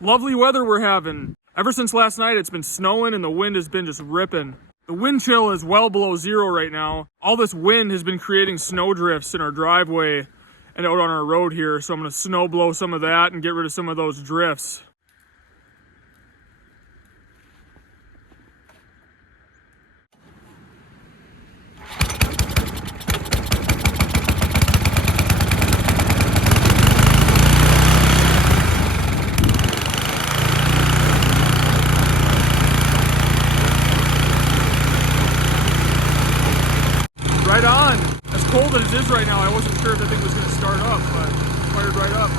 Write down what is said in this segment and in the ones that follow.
Lovely weather we're having. Ever since last night, it's been snowing and the wind has been just ripping. The wind chill is well below zero right now. All this wind has been creating snow drifts in our driveway and out on our road here. So I'm gonna snow blow some of that and get rid of some of those drifts. Right on. As cold as it is right now, I wasn't sure if the thing was going to start up, but it fired right up.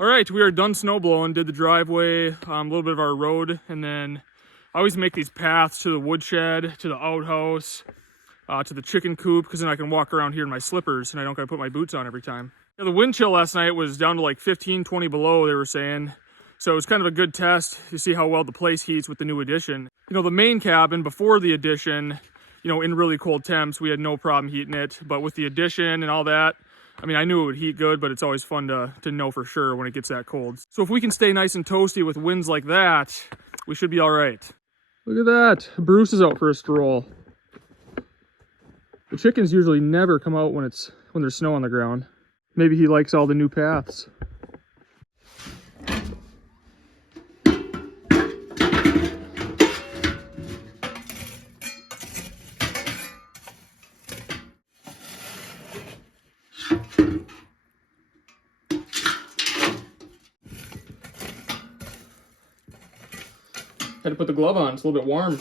All right, we are done snow blowing, did the driveway, a little bit of our road, and then I always make these paths to the woodshed, to the outhouse, to the chicken coop, because then I can walk around here in my slippers and I don't gotta put my boots on every time. Yeah, the wind chill last night was down to like 15, 20 below, they were saying. So it was kind of a good test to see how well the place heats with the new addition. You know, the main cabin before the addition, you know, in really cold temps, we had no problem heating it. But with the addition and all that, I mean, I knew it would heat good, but it's always fun to know for sure when it gets that cold. So if we can stay nice and toasty with winds like that, we should be all right. Look at that. Bruce is out for a stroll. The chickens usually never come out when there's snow on the ground. Maybe he likes all the new paths. Had to put the glove on, it's a little bit warm.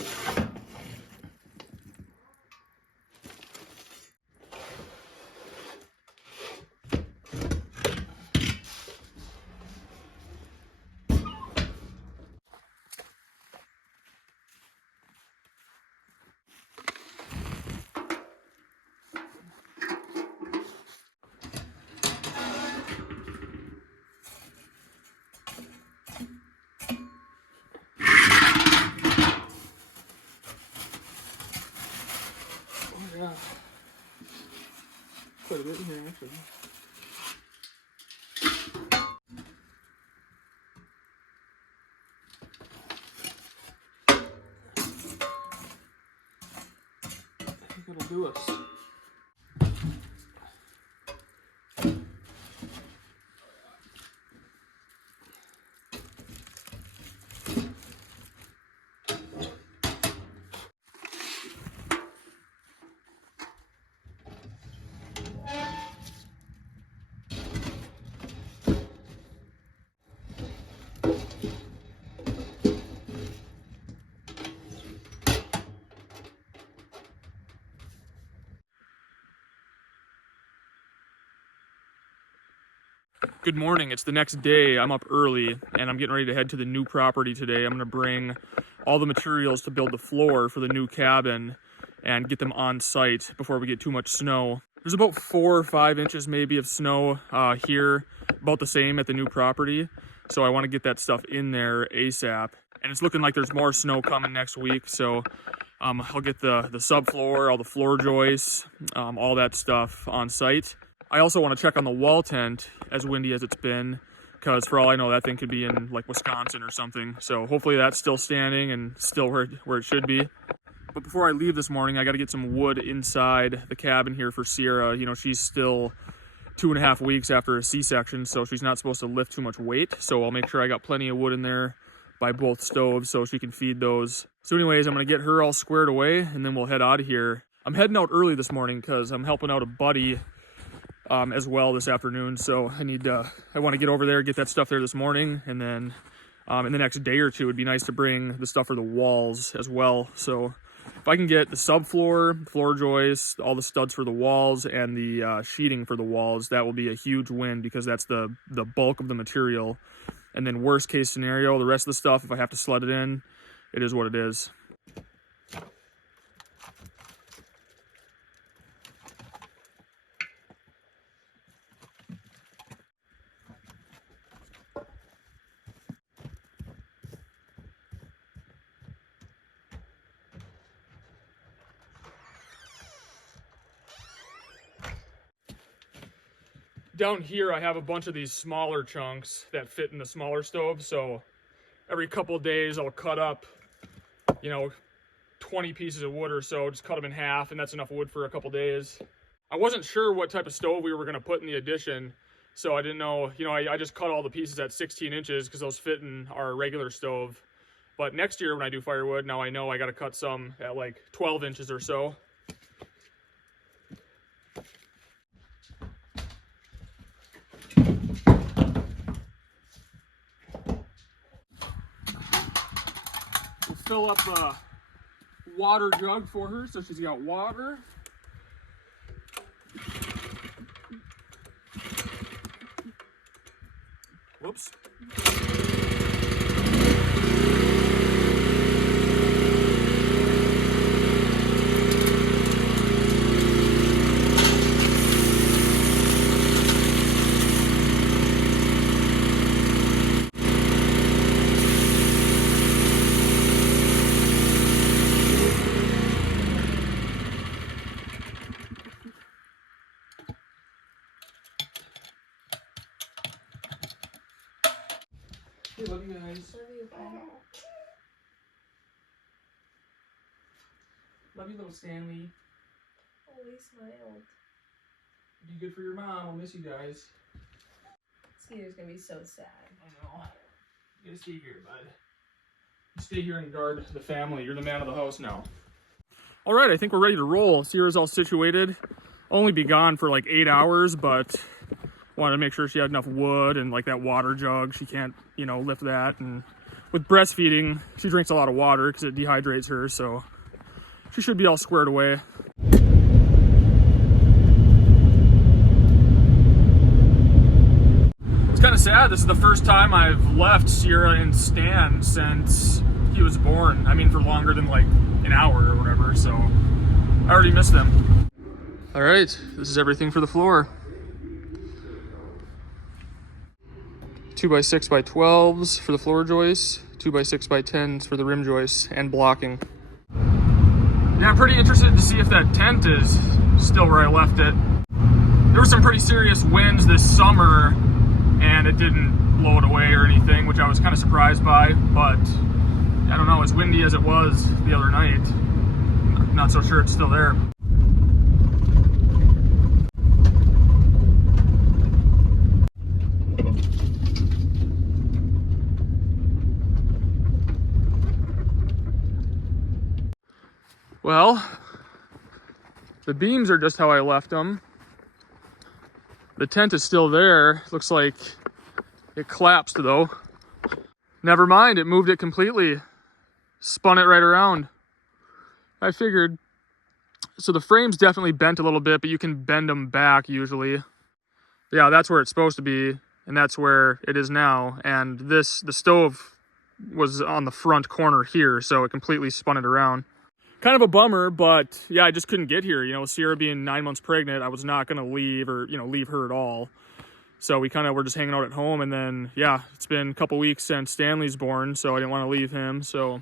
Yeah. Quite a bit in here, actually. I think that'll do us. Good morning. It's the next day. I'm up early and I'm getting ready to head to the new property today. I'm going to bring all the materials to build the floor for the new cabin and get them on site before we get too much snow. There's about 4 or 5 inches maybe of snow here, about the same at the new property. So I want to get that stuff in there ASAP. And it's looking like there's more snow coming next week. So I'll get the subfloor, all the floor joists, all that stuff on site. I also want to check on the wall tent, as windy as it's been, because for all I know, that thing could be in like Wisconsin or something. So hopefully that's still standing and still where it should be. But before I leave this morning, I got to get some wood inside the cabin here for Sierra. You know, she's still 2.5 weeks after a C-section, so she's not supposed to lift too much weight. So I'll make sure I got plenty of wood in there by both stoves so she can feed those. So anyways, I'm going to get her all squared away and then we'll head out of here. I'm heading out early this morning because I'm helping out a buddy as well this afternoon. So I want to get over there, get that stuff there this morning, and then in the next day or two, it'd be nice to bring the stuff for the walls as well. So if I can get the subfloor, floor joists, all the studs for the walls, and the sheeting for the walls, that will be a huge win because that's the bulk of the material. And then worst case scenario, the rest of the stuff, if I have to sled it in, it is what it is. Down here, I have a bunch of these smaller chunks that fit in the smaller stove. So every couple of days, I'll cut up, 20 pieces of wood or so, just cut them in half, and that's enough wood for a couple days. I wasn't sure what type of stove we were going to put in the addition, so I didn't know, I just cut all the pieces at 16 inches because those fit in our regular stove. But next year when I do firewood, now I know I got to cut some at like 12 inches or so. We'll fill up the water jug for her so she's got water. Whoops. Hey, love you guys. Love you, bye. Love you, little Stanley. Oh, he smiled. Be good for your mom. I'll miss you guys. Skeeter's gonna be so sad. I know. You gotta stay here, bud. You stay here and guard the family. You're the man of the house now. All right, I think we're ready to roll. Sierra's all situated. Only be gone for like 8 hours, but wanted to make sure she had enough wood and like that water jug. She can't, lift that. And with breastfeeding, she drinks a lot of water because it dehydrates her. So she should be all squared away. It's kind of sad. This is the first time I've left Sierra and Stan since he was born. I mean, for longer than like an hour or whatever. So I already missed them. All right, this is everything for the floor. 2x6x12s for the floor joists, 2x6x10s for the rim joists and blocking. Yeah, I'm pretty interested to see if that tent is still where I left it. There were some pretty serious winds this summer and it didn't blow it away or anything, which I was kind of surprised by, but I don't know, as windy as it was the other night, not so sure it's still there. Well, the beams are just how I left them. The tent is still there. Looks like it collapsed though. Never mind, it moved it completely. Spun it right around. I figured. So the frame's definitely bent a little bit, but you can bend them back usually. Yeah, that's where it's supposed to be. and that's where it is now. And the stove was on the front corner here, so it completely spun it around. Kind of a bummer, but yeah, I just couldn't get here. You know, Sierra being 9 months pregnant, I was not going to leave or, you know, leave her at all. So we kind of were just hanging out at home, and then, yeah, it's been a couple weeks since Stanley's born, so I didn't want to leave him, so.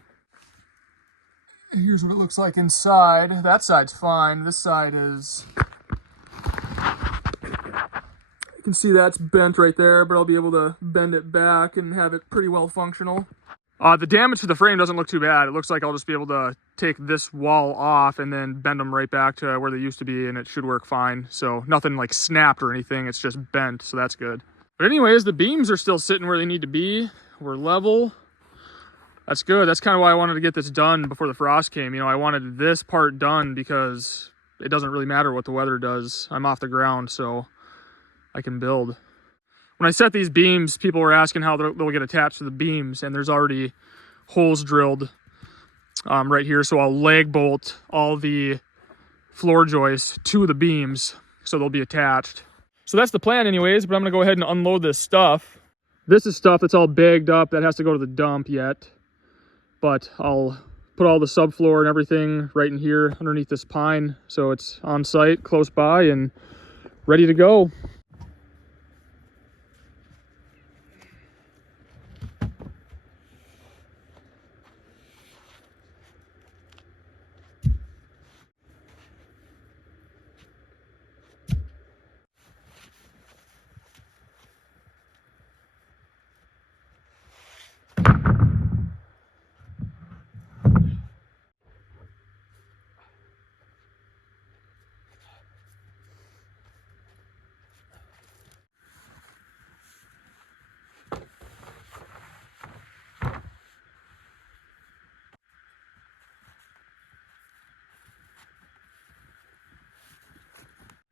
Here's what it looks like inside. That side's fine. This side is, you can see that's bent right there, but I'll be able to bend it back and have it pretty well functional. The damage to the frame doesn't look too bad. It looks like I'll just be able to take this wall off and then bend them right back to where they used to be, and it should work fine. So nothing like snapped or anything, it's just bent, so that's good. But anyways, the beams are still sitting where they need to be. We're level. That's good. That's kind of why I wanted to get this done before the frost came. You know, I wanted this part done because it doesn't really matter what the weather does. I'm off the ground, so I can build. When I set these beams, people were asking how they'll get attached to the beams, and there's already holes drilled right here. So I'll lag bolt all the floor joists to the beams, so they'll be attached. So that's the plan anyways, but I'm gonna go ahead and unload this stuff. This is stuff that's all bagged up that has to go to the dump yet, but I'll put all the subfloor and everything right in here underneath this pine, so it's on site, close by, and ready to go.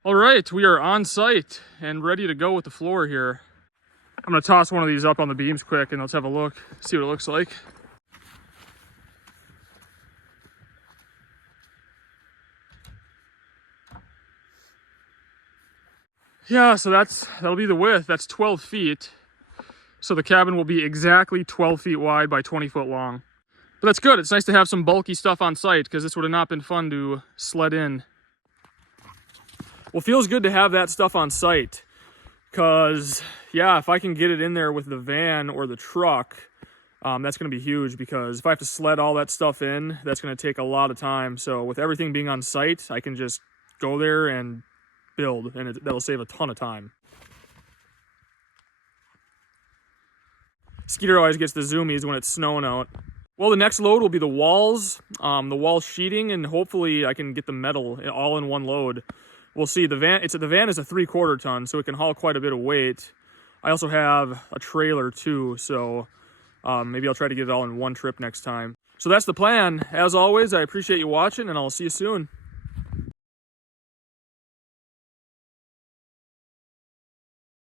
All right, we are on site and ready to go with the floor here. I'm gonna toss one of these up on the beams quick and let's have a look, see what it looks like. Yeah, so that'll be the width. That's 12 feet. So the cabin will be exactly 12 feet wide by 20 foot long. But that's good. It's nice to have some bulky stuff on site because this would have not been fun to sled in. Well, feels good to have that stuff on site because, yeah, if I can get it in there with the van or the truck, that's going to be huge because if I have to sled all that stuff in, that's going to take a lot of time. So with everything being on site, I can just go there and build, and that'll save a ton of time. Skeeter always gets the zoomies when it's snowing out. Well, the next load will be the walls, the wall sheeting, and hopefully I can get the metal all in one load. We'll see. The van is a 3/4 ton, so it can haul quite a bit of weight. I also have a trailer too, so maybe I'll try to get it all in one trip next time. So that's the plan. As always, I appreciate you watching, and I'll see you soon.